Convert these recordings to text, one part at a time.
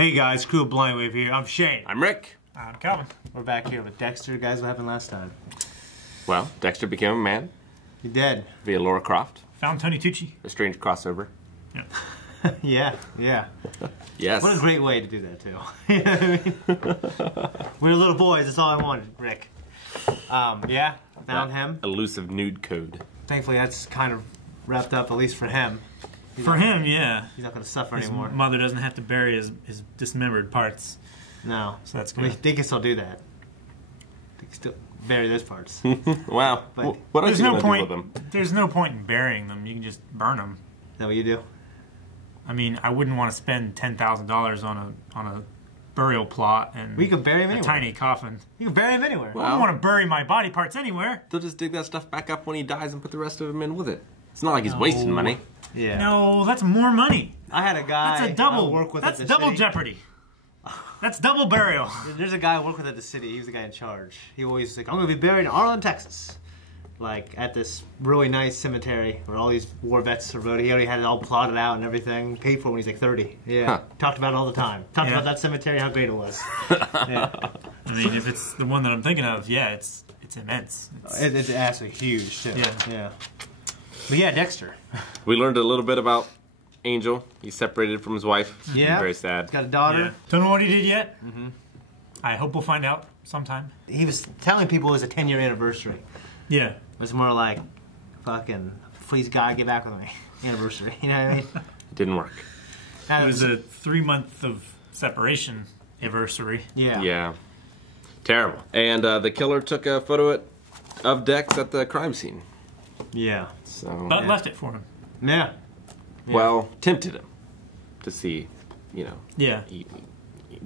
Hey guys, Crew of Blind Wave here. I'm Shane. I'm Rick. I'm Calvin. We're back here with Dexter. Guys, what happened last time? Well, Dexter became a man. He did. Via Laura Croft. Found Tony Tucci. A strange crossover. Yeah. yeah. Yes. What a great way to do that, too. You know what I mean? We're little boys. That's all I wanted, Rick. Yeah, found him. Elusive nude code. Thankfully, that's kind of wrapped up, at least for him. For him, yeah. He's not going to suffer His anymore. mother doesn't have to bury his dismembered parts. No. So that's I mean, good. they can still do that. They can still bury those parts. Wow. But what else There's you no gonna point. do with them? There's no point in burying them. You can just burn them. Is that what you do? I mean, I wouldn't want to spend $10,000 on a burial plot and We could bury him a anywhere. tiny coffin. You can bury him anywhere. I don't want to bury my body parts anywhere. They'll just dig that stuff back up when he dies and put the rest of him in with it. It's not like he's wasting money. Yeah. No, that's more money. I had a guy That's a double. I work with That's at the double city. jeopardy. That's double burial. There's a guy I work with at the city. He was the guy in charge. He always was like, I'm going to be buried in Arlen, Texas. Like, at this really nice cemetery where all these war vets are buried. He already had it all plotted out and everything. Paid for when he was like 30. Yeah. Huh. Talked about it all the time. Talked Yeah. about that cemetery, how great it was. Yeah. I mean, if it's the one that I'm thinking of, yeah, it's immense. It's absolutely huge, too. Yeah. But yeah, Dexter. We learned a little bit about Angel. He's separated from his wife. Yeah. Very sad. He's got a daughter. Yeah. Don't know what he did yet. I hope we'll find out sometime. He was telling people it was a 10-year anniversary. Yeah. It was more like, fucking, please God, get back with me. Anniversary. You know what I mean? It didn't work. And It was a 3-month of separation anniversary. Yeah. Yeah. Terrible. And the killer took a photo of Dex at the crime scene. Yeah. So. But left it for him. Yeah. Well, tempted him to see, you know. Yeah. He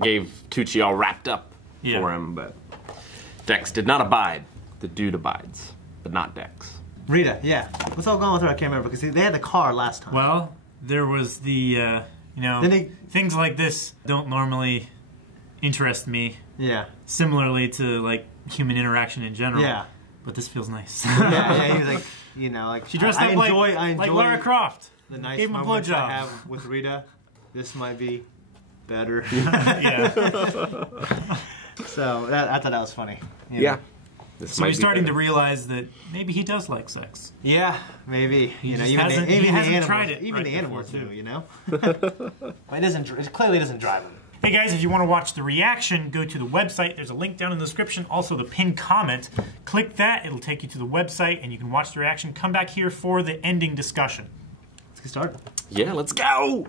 gave Tucci all wrapped up Yeah. for him, but Dex did not abide. The dude abides, but not Dex. Rita, yeah. What's all going on with her? I can't remember because they had the car last time. Well, there was the, you know, things like this don't normally interest me. Yeah. Similarly to, like, human interaction in general. Yeah. But this feels nice. Yeah, he was like, you know, like She dressed I up enjoy like Lara Croft. the nice Gave him a moments I blowjob. have with Rita. This might be better. Yeah. So I thought that was funny. You know? Yeah. This So might he's be starting better. to realize that maybe he does like sex. Yeah, maybe. You know, just even hasn't- the, he even the hasn't animals, tried it even right the animals before, do. too. You know. But it clearly doesn't drive him. Hey guys, if you want to watch the reaction, go to the website. There's a link down in the description. Also, the pinned comment. Click that. It'll take you to the website, and you can watch the reaction. Come back here for the ending discussion. Let's get started. Yeah, let's go!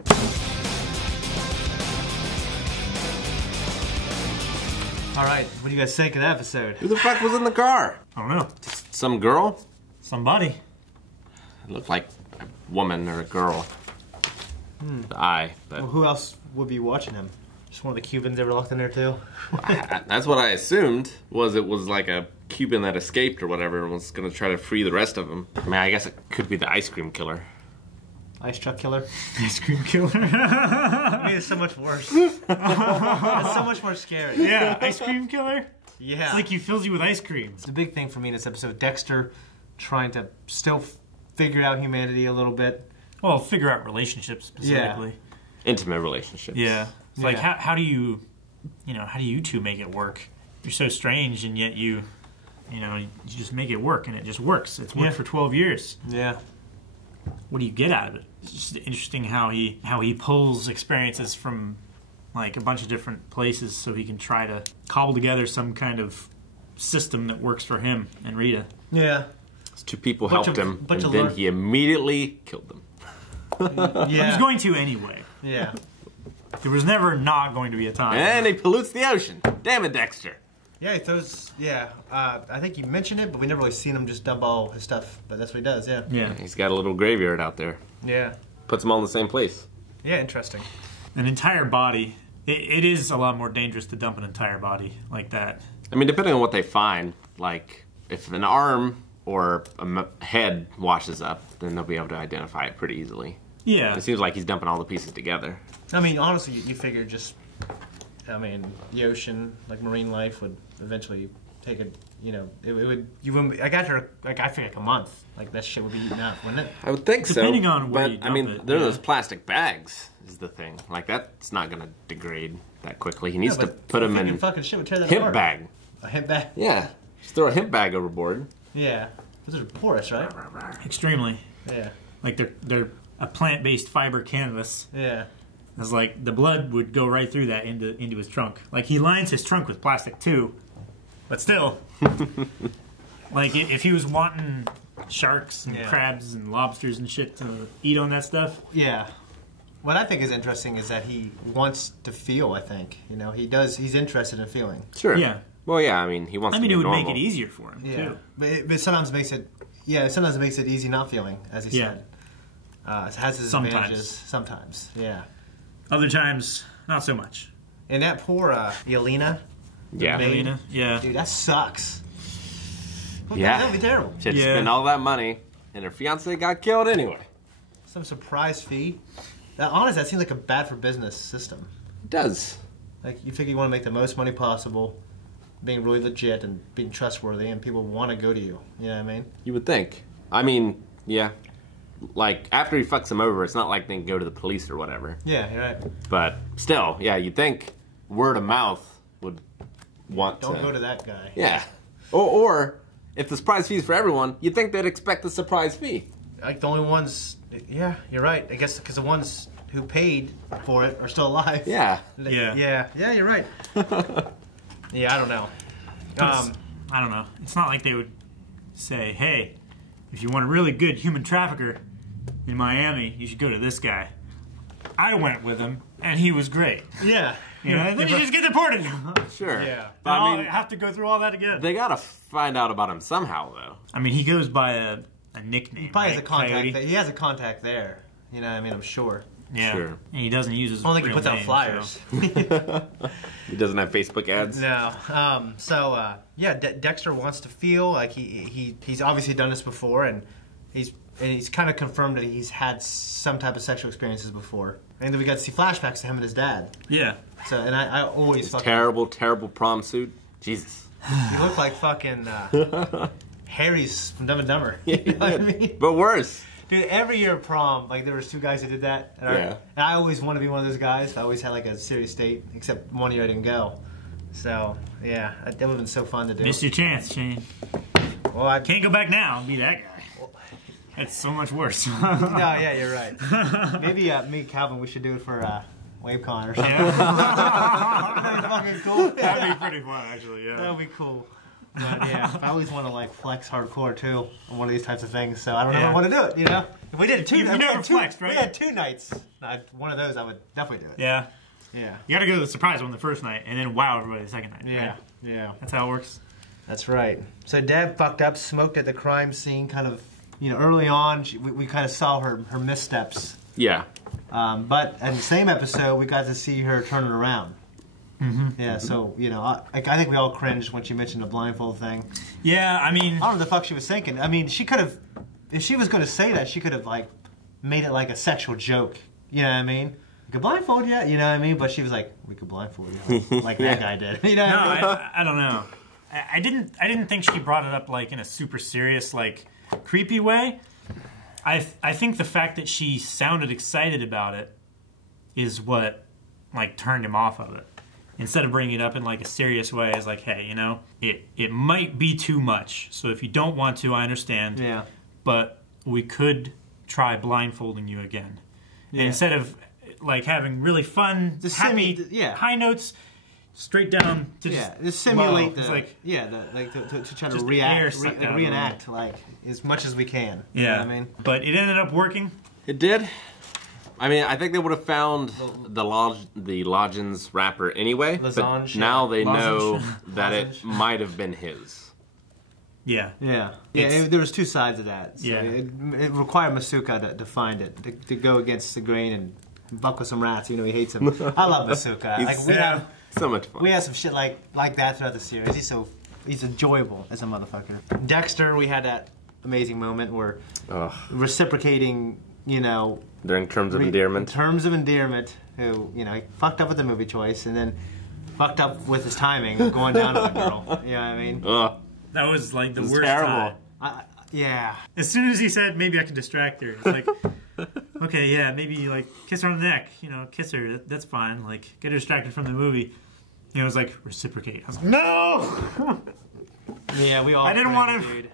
All right, what do you guys think of the episode? Who the fuck was in the car? I don't know. Some girl? Somebody. It looked like a woman or a girl. The eye, but Well, who else would be watching him? Just one of the Cubans ever locked in there too? that's what I assumed. It was like a Cuban that escaped or whatever and was gonna try to free the rest of them. I mean, I guess it could be the ice cream killer. Ice truck killer? Ice cream killer. I mean, it's so much worse. It's so much more scary. Yeah, ice cream killer. Yeah. It's like he fills you with ice cream. It's a big thing for me in this episode. Dexter trying to still figure out humanity a little bit. Well, figure out relationships specifically. Intimate relationships. Yeah. It's like, Yeah. how do you two make it work? You're so strange, and yet you just make it work, and it just works. It's worked for 12 years. Yeah. What do you get out of it? It's just interesting how he pulls experiences from like a bunch of different places so he can try to cobble together some kind of system that works for him and Rita. Yeah. Two people But helped to- him, but and to then learn- he immediately killed them. Yeah. He's going to anyway. Yeah. There was never not going to be a time. And he pollutes the ocean. Damn it, Dexter. Yeah, he throws, yeah. I think you mentioned it, but we never really seen him just dump all his stuff. But that's what he does, yeah. Yeah. He's got a little graveyard out there. Yeah. Puts them all in the same place. Yeah, interesting. An entire body. It is a lot more dangerous to dump an entire body like that. I mean, depending on what they find, like, if an arm or a head washes up, then they'll be able to identify it pretty easily. Yeah. It seems like he's dumping all the pieces together. I mean, honestly, you figure just, I mean, the ocean, like marine life, would eventually take a, you know, it would you wouldn't. Like after like I think like a month, like that shit would be eaten up, wouldn't it? I would think so. Depending on where but you I mean, dump it, there are yeah. those plastic bags. Is the thing like that's not gonna degrade that quickly? He needs Yeah, to but put them in fucking shit would tear that hemp apart. bag. A hemp bag. Yeah, just throw a hemp bag overboard. Yeah, those are porous, right? Extremely. Yeah. Like they're a plant-based fiber canvas. Yeah. It's like the blood would go right through that into his trunk. Like he lines his trunk with plastic too, but still, like if he was wanting sharks and crabs and lobsters and shit to eat on that stuff. Yeah. What I think is interesting is that he wants to feel. I think you know he does. He's interested in feeling. Sure. Yeah. Well, yeah. I mean, he wants. I to mean, be it would normal. make it easier for him Yeah. too. But it sometimes makes it. Yeah. Sometimes it makes it easy not feeling, as he said. It has its advantages. Sometimes. Yeah. Other times, not so much. And that poor Yelena. Yeah. Maid, Melina? Yeah. Dude, that sucks. Yeah. That would be terrible. She had to Yeah. spend all that money, and her fiance got killed anyway. Some surprise fee. That, honestly, that seems like a bad for business system. It does. Like, you figure you want to make the most money possible, being really legit and being trustworthy, and people want to go to you. You know what I mean? You would think. I mean, yeah. Like, after he fucks him over, it's not like they can go to the police or whatever. Yeah, you're right. But still, yeah, you'd think word of mouth would want Don't go to that guy. Yeah. Or if the surprise fee is for everyone, you'd think they'd expect the surprise fee. Like, the only ones... Yeah, you're right. I guess because the ones who paid for it are still alive. Yeah. Yeah. Yeah, you're right. Yeah, I don't know. I don't know. It's not like they would say, hey, if you want a really good human trafficker in Miami, you should go to this guy. I went with him, and he was great. Yeah. You know, then you just get deported. Sure. Yeah. But I mean, have to go through all that again. they gotta find out about him somehow, though. I mean, he goes by a nickname. He probably has a right? contact. Coyote? He has a contact there. You know what I mean? I'm sure. Yeah. Sure. And he doesn't use his I don't think he real puts out name, flyers. He doesn't have Facebook ads. No. Dexter wants to feel like he's obviously done this before, and he's kind of confirmed that he's had some type of sexual experiences before. And then we got to see flashbacks to him and his dad. Yeah. So, and I always fucking... Terrible prom suit. Jesus. He looked like fucking Harry's from Dumb and Dumber. Yeah, You know what I mean? But worse. Dude, every year at prom, like, there was two guys that did that. And I always want to be one of those guys. I always had, like, a serious date, except one year I didn't go. So, yeah, that would have been so fun to do. Missed your chance, Shane. Well, I Can't go back now and be that guy. That's so much worse. No, yeah, you're right. Maybe me and Calvin, we should do it for WaveCon or something. That'd be fucking cool. That'd be pretty fun, actually, yeah. That would be cool. But yeah, I always want to like flex hardcore too on one of these types of things. So I don't know if I want to do it. You know, if we did two, You've never flexed, right? We had 2 nights. One of those, I would definitely do it. Yeah. Yeah. You gotta go to the surprise one the first night, and then wow everybody the second night. Yeah. Right? Yeah. That's how it works. That's right. So Deb fucked up, smoked at the crime scene, kind of. You know, early on, we kind of saw her missteps. Yeah. But in the same episode, we got to see her turn it around. Mm-hmm. Yeah, so, you know, I think we all cringed when she mentioned the blindfold thing. Yeah, I mean... I don't know what the fuck she was thinking. I mean, she could have... If she was going to say that, she could have, like, made it like a sexual joke. You know what I mean? We could blindfold you, you know what I mean? But she was like, we could blindfold you. Like that guy did. You know No, what I mean? I don't know. I didn't think she brought it up, like, in a super serious, like, creepy way. I think the fact that she sounded excited about it is what, like, turned him off of it. Instead of bringing it up in, like, a serious way, it's like, hey, you know, it might be too much. So if you don't want to, I understand. Yeah. But we could try blindfolding you again. Yeah. And instead of, like, having really fun, Just happy, yeah. high notes, straight down to just simulate low. It's like, to try to just air react, sucked out of reenact, like, as much as we can. yeah. You know what I mean? But it ended up working. It did. I mean, I think they would have found the Lodgins rapper anyway. Losange, but now they know Lozenge. that Lozenge. it might have been his. Yeah. Yeah. It's- There was 2 sides of that. So Yeah. It required Masuka to find it, to go against the grain and buck with some rats. You know, he hates him. I love Masuka. Like, So much fun. we have some shit like that throughout the series. He's enjoyable as a motherfucker. Dexter, we had that amazing moment where reciprocating, you know, During terms of endearment. Terms of endearment. Who, you know, he fucked up with the movie choice and then fucked up with his timing of going down on the girl. You know what I mean? That was like the It was worst terrible. time. Yeah. As soon as he said, maybe I can distract her, it's like, okay, yeah, maybe like kiss her on the neck, kiss her, that's fine. Like, get her distracted from the movie. It was like, reciprocate. I was like, no! Yeah, we all. I didn't want to. Dude.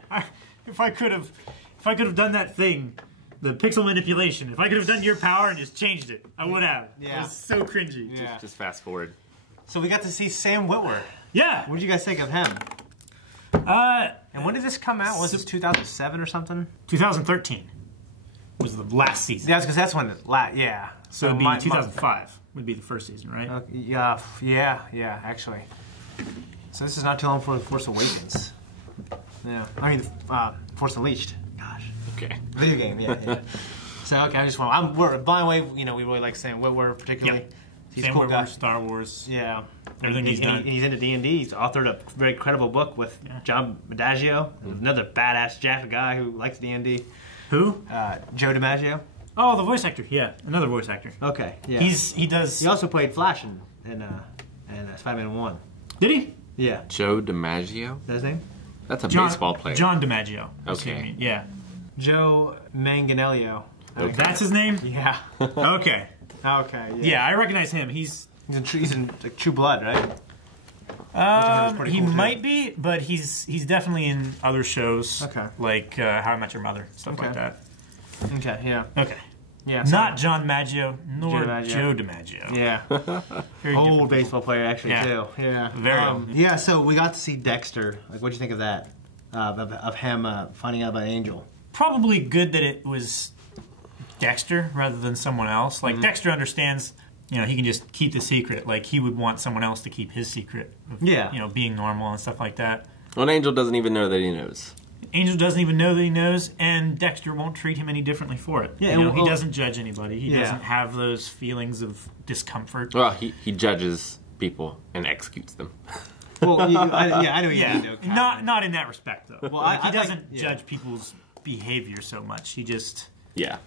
If I could have done that thing, the pixel manipulation. If I could have done your power and just changed it, I would have. Yeah. It was so cringy. Yeah. Just fast forward. So we got to see Sam Witwer. Yeah. What did you guys think of him? And when did this come out? Was this 2007 or something? 2013 was the last season. Yeah, because that's when it. Yeah. So it'd be 2005 would be the first season, right? Yeah, actually. So this is not too long before The Force Awakens. Yeah. I mean, Force Unleashed. Gosh. Okay. Video game, yeah. So, okay, I just want... by the way, we really like Sam Witwer, particularly. Yep. He's Sam a cool guy. Witwer, Star Wars. Yeah. Everything he's done. He's into D&D. He's authored a very credible book with John Adagio, another badass Jack guy who likes D&D. Who? Joe DiMaggio. Oh, the voice actor. Yeah, another voice actor. Okay, yeah. He also played Flash in Spider-Man 1. Did he? Yeah. Joe DiMaggio? Is that his name? That's a baseball player. John DiMaggio. Okay. Yeah. Joe Manganiello. Okay. That's his name? Yeah. Okay. Okay. Yeah, I recognize him. He's in like, True Blood, right? he cool, might be, but he's definitely in other shows. Okay. Like How I Met Your Mother, stuff like that. Okay. Yeah. Okay. Yeah. Not John Maggio, nor Joe Joe DiMaggio. Yeah. Very Old different. baseball player, actually, Yeah. too. Yeah. Very old. Yeah. So we got to see Dexter. Like, what'd you think of that? Of him finding out about Angel. Probably good that it was Dexter rather than someone else. Like Dexter understands, he can just keep the secret. Like he would want someone else to keep his secret. Of, Yeah. Being normal and stuff like that. Well, Angel doesn't even know that he knows. Angel doesn't even know that he knows, and Dexter won't treat him any differently for it. Yeah, he doesn't judge anybody. He Yeah. doesn't have those feelings of discomfort. Well, he judges people and executes them. Well, I know you Yeah, do. not in that respect though. Well, Like, he I doesn't think- judge people's behavior so much. He just Yeah.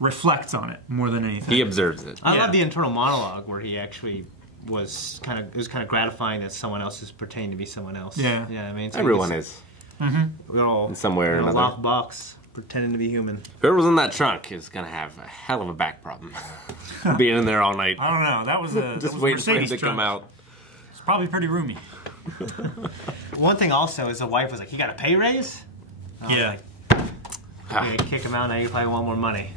reflects on it more than anything. He observes it. I Yeah. love the internal monologue where he actually was it was kind of gratifying that someone else is pretending to be someone else. Yeah. Yeah, I mean, so Everyone is. We're all In some way or in a another. lockbox pretending to be human. Whoever was in that trunk is going to have a hell of a back problem. Being in there all night. I don't know. That was a Just that was waiting for him Mercedes to trunk. come out. It's probably pretty roomy. One thing also is the wife was like, "He got a pay raise." I was Yeah. like, yeah, kick him out now. You probably want more money.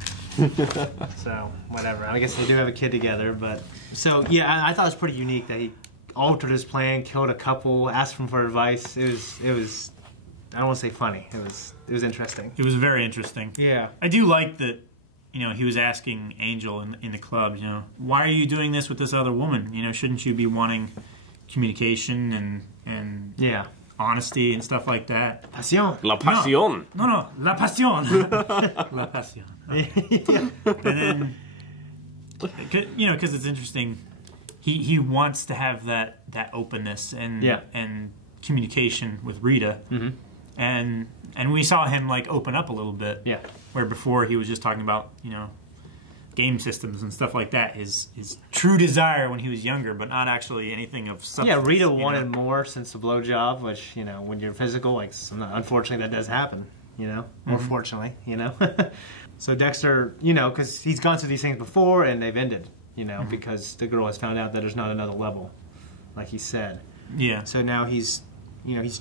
So whatever. I guess they do have a kid together, but so yeah, I thought it was pretty unique that he altered his plan, killed a couple, asked them for advice. It was. I don't want to say funny. It was interesting. It was very interesting. Yeah. I do like that, he was asking Angel in the club, why are you doing this with this other woman? Shouldn't you be wanting communication and Yeah. honesty and stuff like that? Passion. La pasión. No, la pasión. La pasión. And then, because it's interesting, he wants to have that openness and communication with Rita. Mm-hmm. And we saw him like open up a little bit. Yeah. Where before he was just talking about, game systems and stuff like that. His true desire when he was younger, but not actually anything of substance. Yeah, Rita wanted more since the blowjob, which, when you're physical, like, unfortunately that does happen, or fortunately, So Dexter, because he's gone through these things before and they've ended, because the girl has found out that there's not another level, like he said. Yeah. So now he's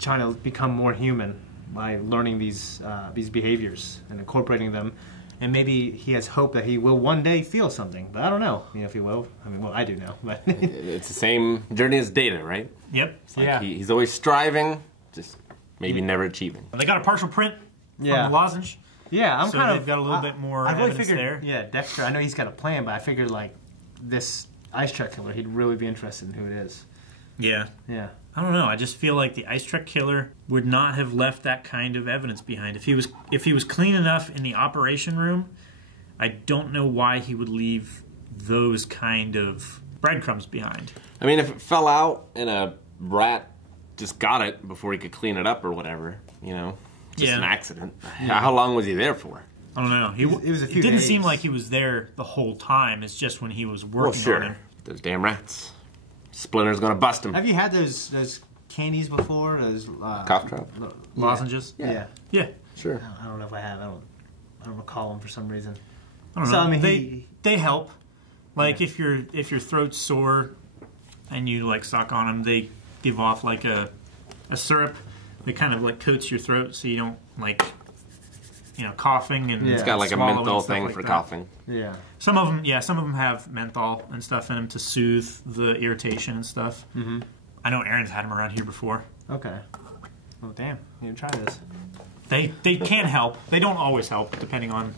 trying to become more human by learning these behaviors and incorporating them. And maybe he has hope that he will one day feel something, but I don't know, if he will. I mean, well, I do know, but It's the same journey as Data, right? Yep. It's like he's always striving, just maybe never achieving. They got a partial print from the lozenge. yeah, I'm So kind they've of got a little bit more I really evidence figured, there. yeah, Dexter. I know he's got a plan, but I figured like this ice truck killer, he'd really be interested in who it is. Yeah. Yeah. I don't know. I just feel like the ice truck killer would not have left that kind of evidence behind. If he was clean enough in the operation room, I don't know why he would leave those kind of breadcrumbs behind. I mean, if it fell out and a rat just got it before he could clean it up or whatever, just an accident. How long was he there for? I don't know. It was a few It didn't days. seem like he was there the whole time. It's just when he was working on him. Those damn rats. Splinter's gonna bust him. Have you had those candies before? Those Cough drop? Lozenges? Yeah. Yeah. Sure. I don't know if I have. I don't recall them for some reason. I don't know. So, I mean, they help. Like if your throat's sore and you like suck on them, they give off like a syrup that kind of like coats your throat so you don't like coughing and It's got like a menthol thing like for that. coughing. Yeah. Some of them have menthol and stuff in them to soothe the irritation and stuff. Mm-hmm. I know Aaron's had them around here before. Okay. Oh damn! You try this. They can help. They don't always help, depending on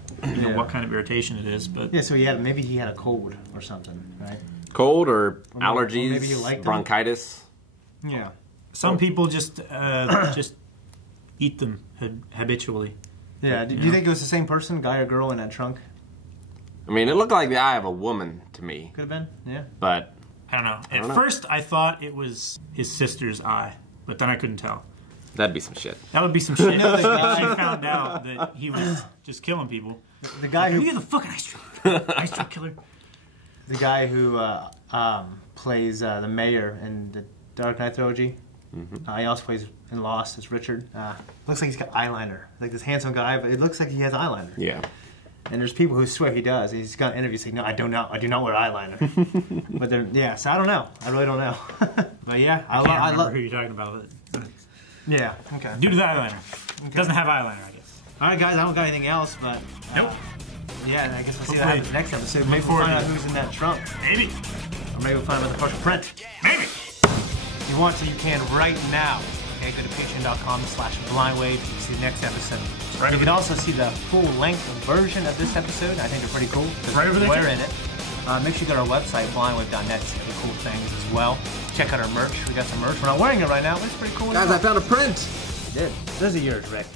what kind of irritation it is. But yeah, so maybe he had a cold or something, right? Cold or Or allergies, maybe you liked them. bronchitis. Yeah. some people just eat them habitually. Yeah. Do you think it was the same person, guy or girl, in that trunk? I mean, it looked like the eye of a woman to me, Could have been. Yeah. but I don't know. At don't know. first, I thought it was his sister's eye, but then I couldn't tell. that'd be some shit. That would be some shit. If I found out that he was just killing people. The guy You're who the fucking ice cream killer. Plays the mayor in the Dark Knight trilogy. He also plays in Lost as Richard. Looks like he's got eyeliner. Like this handsome guy, but it looks like he has eyeliner. Yeah. And there's people who swear he does. He's got interviews saying, "No, I do not wear eyeliner." But they're, yeah, so I don't know. I really don't know. But yeah, I can't remember who you're talking about. Yeah. Okay. Due to the eyeliner. Doesn't have eyeliner, I guess. All right, guys. I don't got anything else, but Nope. yeah, I guess we'll see what Hopefully- happens next episode. Maybe we'll find out who's in that trunk, Maybe. or maybe we'll find out the partial print. Maybe. If you want to, you can right now. Okay, go to patreon.com/blindwave. You can see the next episode. Right You over can also see the full-length version of this episode. I think they're pretty cool. 'Cause Right over there, we're too. in it. Make sure you go to our website, blindwave.net, to see the cool things as well. Check out our merch. We got some merch. We're not wearing it right now, but it's pretty cool. Guys, I found a print. did. Those are yours, Rick.